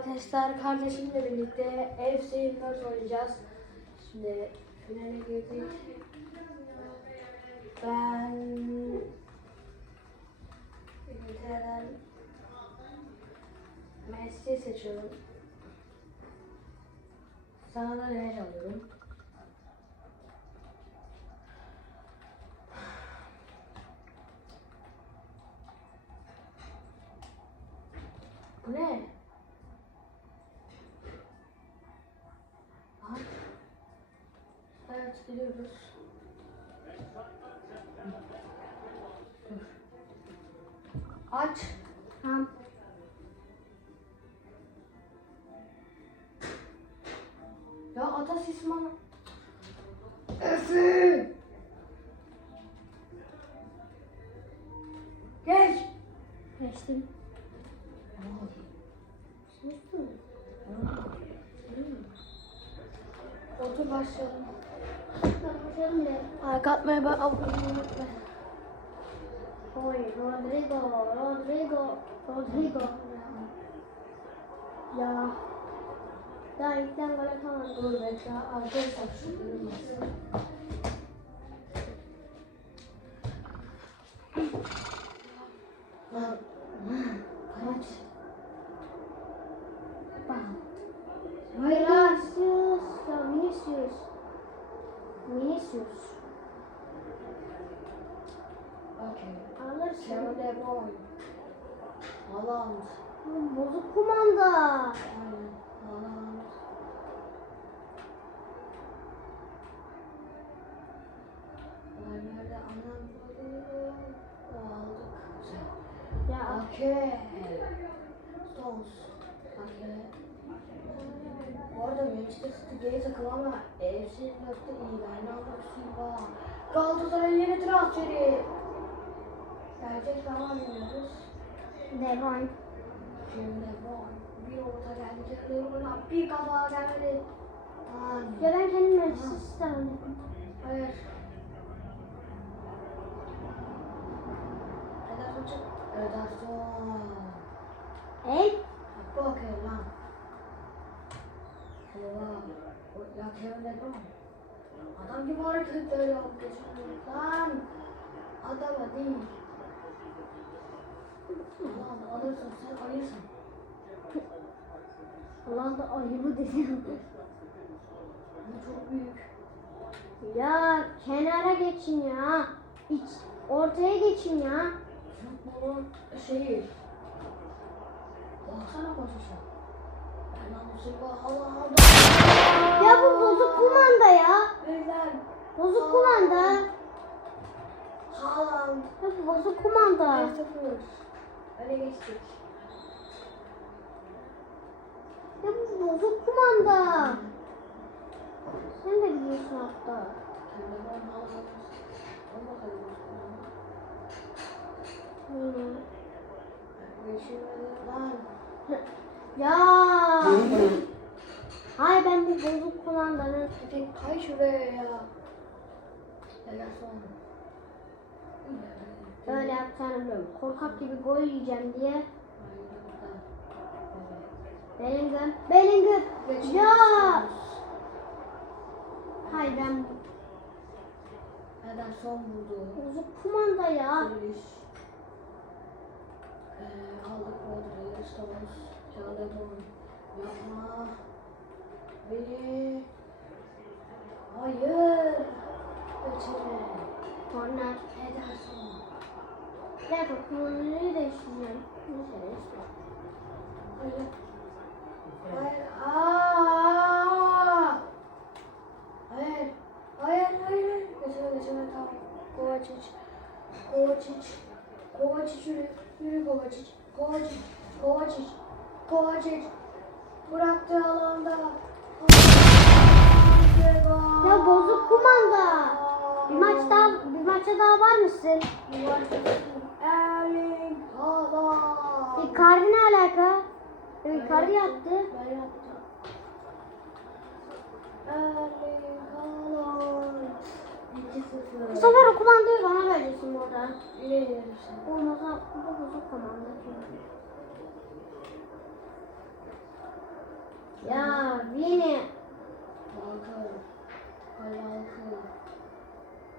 arkadaşlar. Kardeşimle birlikte FC 24 oynayacağız. Şimdi finale girdik. Ben İngiltere'den Messi seçiyorum. Sana da ne alıyorum? Bu ne? Evet gidiyoruz. Dur. Aç. Tamam. Ya ata sisman. Efe. Geç. Geçtim. Otur başlayalım. Like atmayı ben abone. Oy Rodrigo, Rodrigo, Rodrigo. Ya. Daha ilkten gol atamadım. Dur bekle arkadaşlar şu durmasın. Lan. Kaç. Bam. Vinicius, ya Vinicius. Vinicius. Okay. Alırsın. Kevin De Bruyne. Haaland. Bu Bozuk kumanda. Aynen. Haaland. Vay nerede anam böyle aldık. Güzel. Ya Okay. Stones. Okay. Manchester City geri takım ama FC nokta iyi. Bernardo Silva. Galatasaray'ın yeni transferi. Gerçek zaman bilmiyoruz. De Bruyne. Şimdi bu bir orta geldi. Leroy'una bir kafa gelmedi. Lan. Ya ben kendim Manchester City aldım. Hayır. Ederson çık. Ederson. El. Bakın lan. Ya De Bruyne. Adam gibi hareketler yaptı. Lan. Adama değil. Lan alırsın sen ayırsın. Allah da ayıbı dedim. Bu çok büyük. ya kenara geçin ya. İç, ortaya geçin ya. Futbolun şeyi. Baksana koşuşa. Bernardo Silva hala aldı. Ya bu bozuk kumanda ya. Bozuk kumanda. Haaland. Ya bu bozuk kumanda. 1-0. Öne geçtik. Ya bu bozuk kumanda. Sen de biliyorsun hatta. Hmm. Ya. Hayır ben bu bozuk kumandanın Tek kay şuraya ya. Neler sonra. öyle yapacağını biliyorum. Korkak gibi gol yiyeceğim diye. Bellingham. Bellingham. Ya. Hayır ben Neden son vurdu? bozuk kumanda ya. Ee, aldık Rodri'yi, Stones, Calderon. Yapma. Beni. Hayır. Kaçırma. Korner. Ederson. Bir dakika kumandayı değiştireceğim. Neyse. Hayır. Hayır. Aa! Hayır. Hayır, hayır. Geçeme, geçeme. Tamam. Kovacic. Kovacic. Kovacic yürü. Yürü Kovacic. Kovacic. Kovacic. Kovacic. Bıraktı alanda. Ya bozuk kumanda. Bir maç daha bir maça daha var mısın? Erling Haaland. Icardi ne alaka? Icardi yaptı. Ben yaptım. Erling Haaland. 2-0. Bu sefer o kumandayı bana vereceksin burada. Yerim seni. Olmasa bu bozuk kumanda. Ya. Halkı. Kale halkı.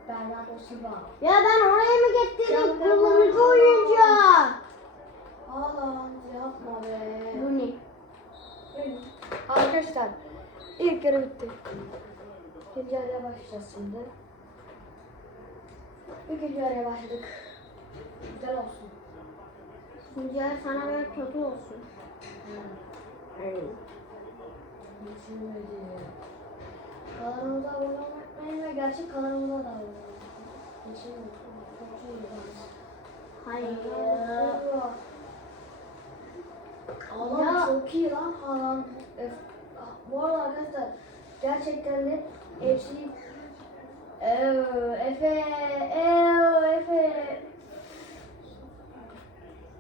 Bernardo Silva. Ya ben oraya mı getirdim kullanıcı oyuncağı? Haaland yapma be. Ne? Arkadaşlar ilk yarı bitti. İkinci yarıya başlayacağız şimdi. İkinci yarıya başladık. Güzel olsun. Tuncay sana böyle kötü olsun. Düşünmedi. Kanalımıza abone olmayı ve gerçek kanalımıza da abone olmayı yalnız. Hayır. Haaland Ya. çok iyi lan Haaland. Bu arada arkadaşlar gerçekten de Eee, Efe, Efe.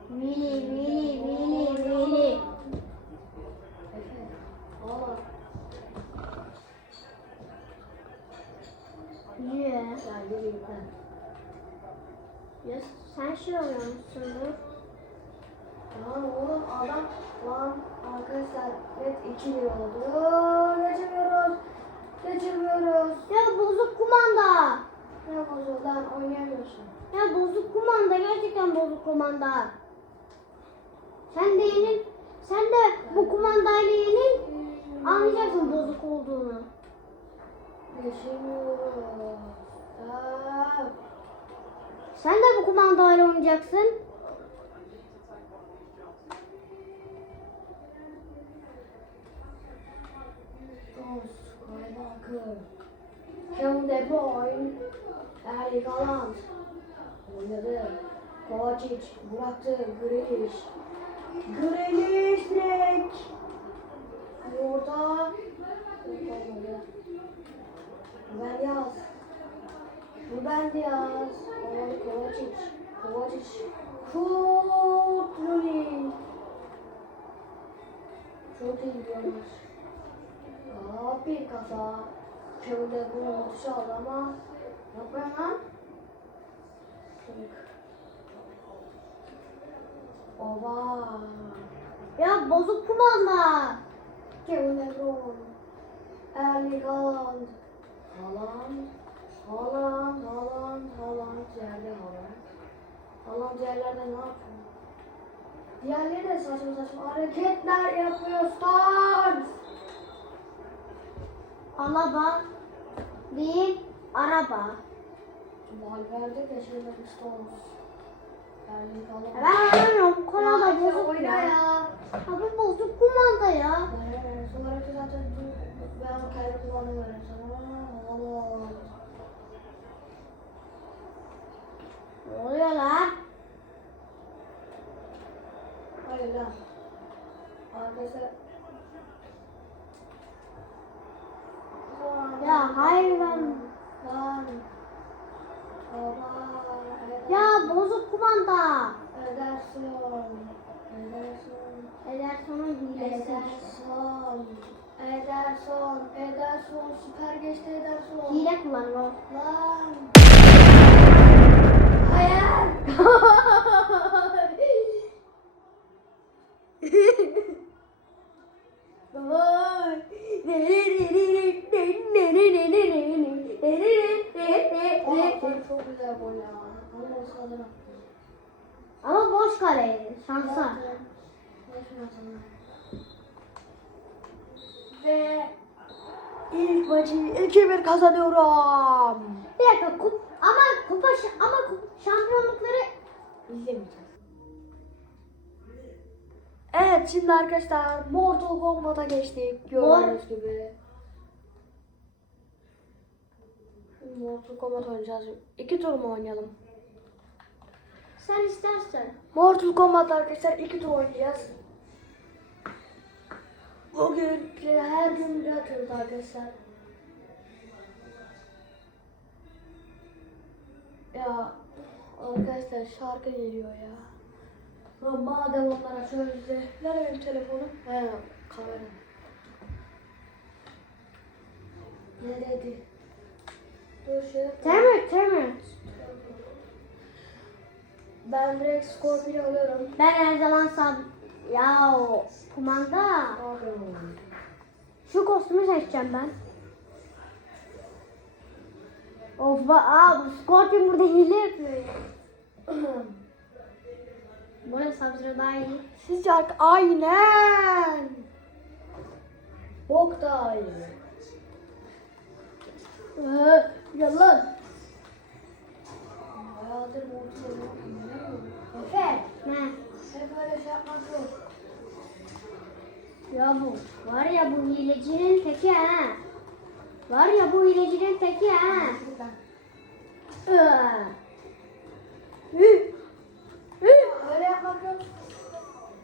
Vini, Vini, Vini, Vini. Efe, Haaland. Niye? Ya sen şey oynamışsındır. Lan oğlum adam lan arkadaşlar net 2 lira oldu. Geçemiyoruz. Geçemiyoruz. Ya bozuk kumanda. Ne bozuyor lan oynayamıyorsun. Ya bozuk kumanda gerçekten bozuk kumanda. Sen de yenil. Sen de bu kumandayla yenil. Anlayacaksın bozuk olduğunu. Geçemiyoruz. Sen de bu kumandayla oynayacaksın. De Bruyne, Erling Haaland. Oynadı. Kovacic bıraktı. Grealish. Grealish direkt. Orada. Olmadı. Ben. Bu ben yaz. Olmadı Kovacic. Kovacic. Rooney. Çok iyi gidiyorlar. Aa, bir kafa. Şöyle bunu atışa aldı ama yapmayın lan. Kırık. Oba. Ya bozuk kumanda. Kevin De Bruyne. Erling Haaland. Haaland. Haaland. Haaland. Haaland. Yerde Haaland. Haaland yerlerde ne yapıyor? Diğerleri de saçma saçma hareketler yapıyor. Stones. Alaba bir araba. Valverde Stones. Erling Ya Haaland. Ben anlamıyorum Ya, bozuk ya. ya. Abi bozuk kumanda ya. Sonra zaten ben kendi kulağını veririm sana. Allah. Ne oluyor lan? Hayır lan. Arkadaşlar. Ya hayır ben. Lan. Baba. Ya bozuk kumanda. Ederson. Ederson. Ederson'un hilesi. Ederson. Ederson. Ederson. Süper geçti Ederson. Hile kullanıyor. Lan. Çok güzel gol ya. Ama o sanırım. Ama boş kaleydi. Şansa. Ve ilk maçı 2-1 kazanıyorum. Bir dakika kup ama kupa ama kup- şampiyonlukları İzlemeyeceğiz. Evet şimdi arkadaşlar Mortal Kombat'a geçtik gördüğünüz gibi. Mortal Kombat oynayacağız. İki tur mu oynayalım? sen istersen. Mortal Kombat arkadaşlar iki tur oynayacağız. Bugün her gün bir atıyoruz arkadaşlar. Ya arkadaşlar şarkı geliyor ya. Lan madem onlara sözde. Nerede benim telefonum? He kamera. Ne dedi? Dur şey. Termit, termit. Ben direkt Scorpion'u alıyorum. Ben her zaman sab... Ya o kumanda. Pardon. Şu kostümü seçeceğim ben. Of aa bu Scorpion burada hile yapıyor ya. Bu ne Sub-Zero daha iyi. Sıcak aynen. Bok da iyi. Ee, yalan. Bayağıdır bu ortamda Efe, Ne? hep böyle şey yapmak yok. Ya bu var ya bu hilecinin teki ha. Var ya bu hilecinin teki ha. Ee. Hı. Hı. Öyle yapmak yok.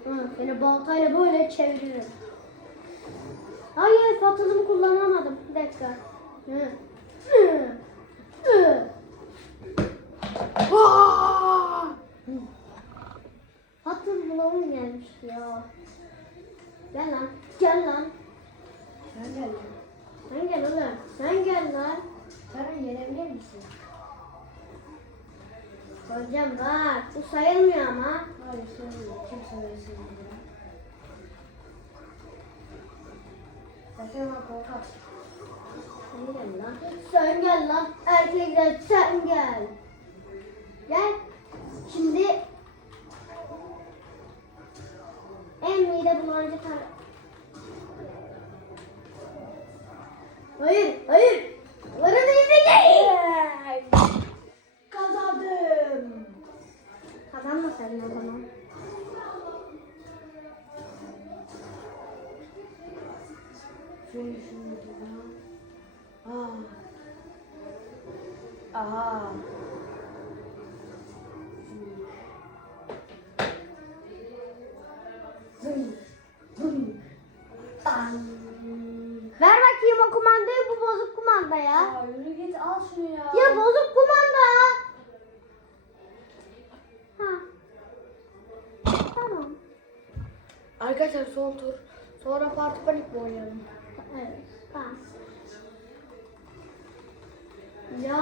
Hı, Seni baltayla böyle çeviririm. Hayır fatılımı kullanamadım. Bir dakika. Hı. Hı. Hı. Fatıl bulamam gelmişti ya. Gel lan. Gel lan. Sen gel. lan. Sen gel oğlum. Sen gel lan. Sen yenebilir misin? Hocam bak. Bu sayılmıyor ama. Hayır söyleyeyim. Kim söylesin diye. Zaten ben korkak. Sen gel lan. Sen gel lan. Erkekler sen gel. Gel. Şimdi en mide bulandırıcı tar... Hayır, hayır. Bana değil. Kazandım. Kazanmasaydın o zaman. Şunu da. Aa. Aha. Arkadaşlar son tur. Sonra parti panik mi oynayalım? Evet. Tamam. Ya.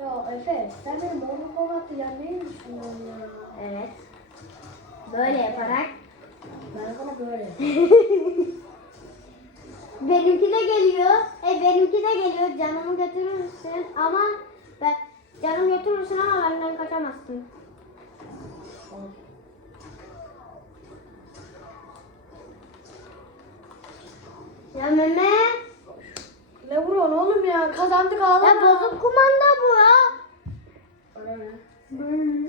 Ya Efe sen benim Mortal Kombat'ta yenmeyi mi düşünüyorsun ya? Evet. Böyle yaparak. Ben sana böyle. Benimki de geliyor. Benimki de geliyor. Canımı götürürsün ama ben canım götürürsün ama benden kaçamazsın. Ya meme. Ne vuruyorsun oğlum ya? Kazandık Ya ağlama. bozuk kumanda bu ya. Öyle mi? Hmm.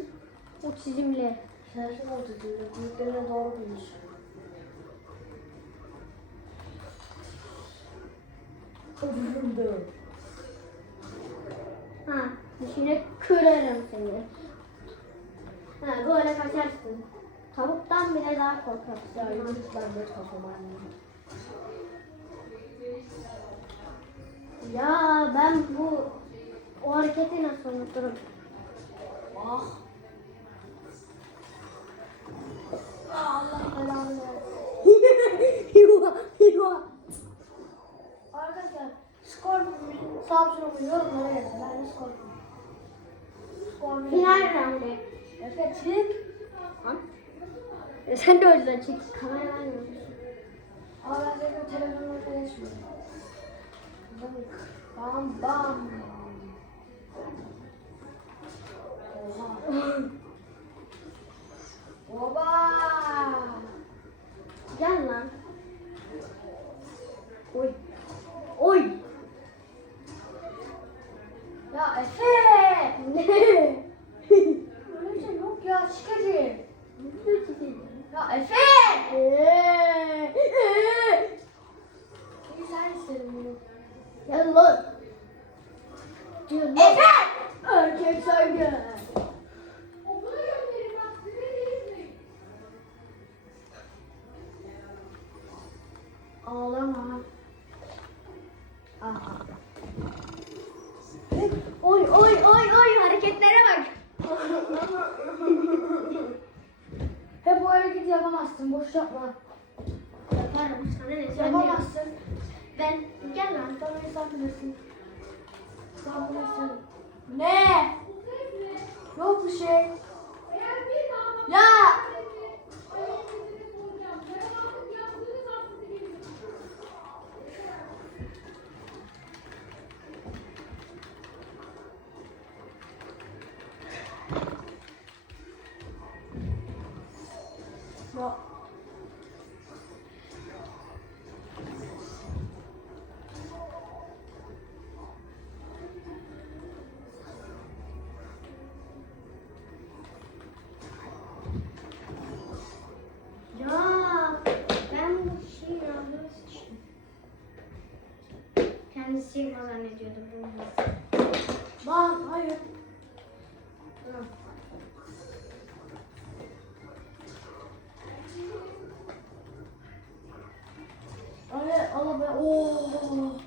O çizimli. Sensin oldu diyor. Büyüklerine doğru bilmiş. Öldürdüm. Ha, dişini kırarım seni. Ha, böyle kaçarsın. Tavuktan bile daha korkarsın. Ya ben de kafama annem. Ya ben bu o hareketi nasıl unuturum? Ah, Allah belanı versin. Yuva, yuva. Scorpion'un Samsun'un yorumlara yazın. Ben de. Scorpion. Final roundu. Efe çık. Ha? E sen de yüzden çek. Kamera vermiyorsun. Ama ben senin telefonunu paylaşmıyorum. Bam bam. Oha. Oba. Gel lan. Oy. Oy. Ya Efe. Hareketi yapamazsın. Boş yapma. Yaparım sana ne sen Yapamazsın. Ben gel lan. Bana hesap verirsin. Sen bilirsin. Ne? şey. Ya. Ya. Ya Hayır ala be.